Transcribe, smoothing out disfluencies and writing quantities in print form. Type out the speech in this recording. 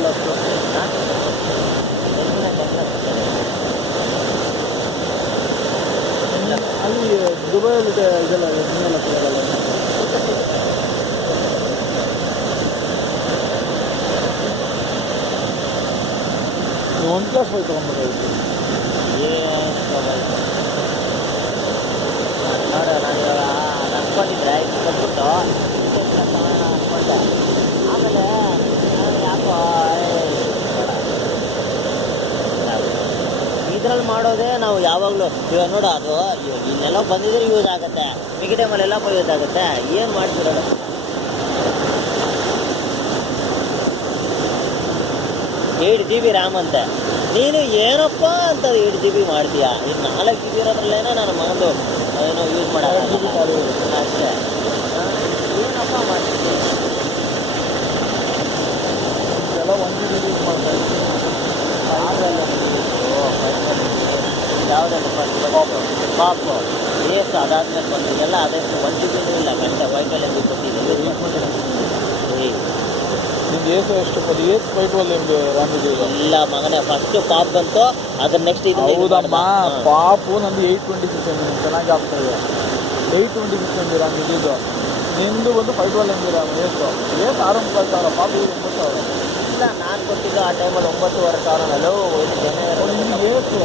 ಕೊಡಲ್ಲ ಅಷ್ಟು. ಅಲ್ಲಿ ದುಬೈಯಲ್ಲಿ ಇದೆಲ್ಲ ನೀವೆಲ್ಲ ಕೊಡಲ್ಲ. OnePlus 5 ತೊಗೊಂಡ್ಬಿಟ್ಟು ನೋಡು, ನಾನು ಇವಾಗ ಅನ್ಕೊಂಡಿದ್ರೆ ಇದು ಕೊಟ್ಬಿಟ್ಟು ತಗೋಣ ಅನ್ಕೊಂಡೆ. ಆಮೇಲೆ ಯಾಕೋ ಇದ್ರಲ್ಲಿ ಮಾಡೋದೇ ನಾವು ಯಾವಾಗಲೂ ಇವಾಗ ನೋಡು, ಅದು ಇಲ್ಲೆಲ್ಲ ಬಂದಿದ್ರೆ ಯೂಸ್ ಆಗುತ್ತೆ, ಮಿಗಿ ಟೈಮಲ್ಲೆಲ್ಲ ಯೂಸ್ ಆಗುತ್ತೆ. ಏನು ಮಾಡ್ತೀರೋಣ 8 GB ರ್ಯಾಮ್ ಅಂತೆ. ನೀನು ಏನಪ್ಪ ಅಂತ 8 GB ಮಾಡ್ತೀಯಾ? ಇನ್ನು 4 GB ಇರೋದ್ರಲ್ಲೇನೋ ನಾನು ಮಗಂದು ಏನೋ ಯೂಸ್ ಮಾಡೋಣ ಅಷ್ಟೇ. ಏನಪ್ಪ ಮಾಡ್ತೀನಿ ಎಲ್ಲ 1 GB ಯೂಸ್ ಮಾಡ್ತಾ ಇದ್ದೀನಿ. ಯಾವುದೆಲ್ಲ ಪಾಪು ಏಸು ಅದಾದ್ಮೇಲೆ ಬಂದು ಎಲ್ಲ ಅದಷ್ಟು 1 GB ಇಲ್ಲ ಗಂಟೆ ವೈಟಲ್ಲಿ ಎಂದು ಕೊಟ್ಟಿದ್ದೀನಿ. ನಿಮ್ಗೆ ಏಸು ಎಷ್ಟು ಕೊಡಿ? ಏಸು 512 MB ರ್ಯಾಮ್ ಇದೆ. ಇಲ್ಲ ಮಗನೇ, ಫಸ್ಟ್ ಪಾಪ್ ಬಂತು, ಅದ್ರ ನೆಕ್ಸ್ಟ್ ಇದು. ಹೌದಮ್ಮ, ಪಾಪು ನಂದು 826 MB ಚೆನ್ನಾಗಿ ಆಗ್ತಾಯಿದೆ. 826 MB ರ್ಯಾಮ್ ಇದ್ದಿದ್ದು. ನಿಂದು ಬಂದು 512 MB ರ್ಯಾಮ್. ಏಸು 6,000 ಪಾಪು 9,000. ಇಲ್ಲ, ನಾನು ಕೊಟ್ಟಿದ್ದು ಆ ಟೈಮಲ್ಲಿ 9,500. ಏಸು